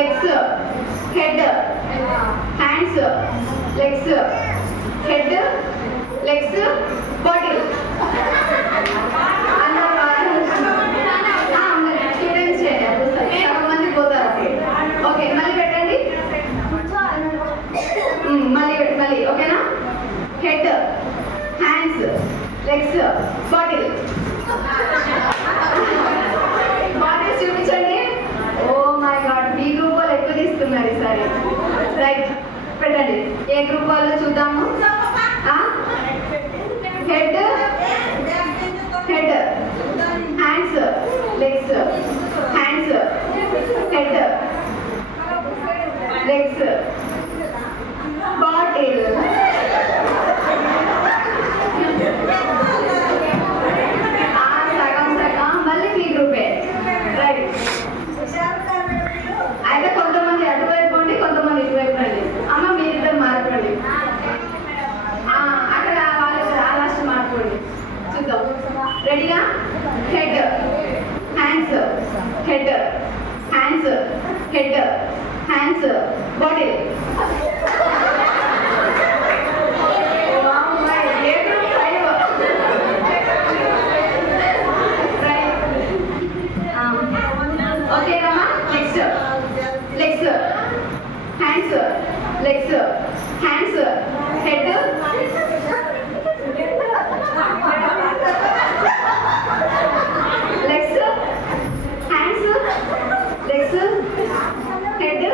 legs, head, hands, legs, head, legs, body. Students మంది పోతారు. Okay మళ్ళీ పెట్టండి. మళ్ళీ ఓకేనా? Head, hands, legs, body. Bodies చూపించండి. ఓ మై గాడ్, మీ గ్రూప్ వాళ్ళు ఎక్కువ తీస్తున్నారు ఈసారి. రైట్, పెట్టండి. ఏ గ్రూప్ వాళ్ళు చూద్దాము. Head, hands, legs, hands, head, legs, body. సగం మళ్ళీ మీ గ్రూపే. రైట్, అయితే కొంతమంది అటువైపు ఉండి కొంతమంది ఇటువైపు రండి. అమ్మ మీరిద్దరు మార్పండి. అక్కడ వాళ్ళు లాస్ట్ మార్పండి. చూద్దాం. రెడీగా? Head, hands, head, hands, head, hands, body. Okay అమ్మా. Next legs, hands, legs, hands, head, legs, hands, legs, head,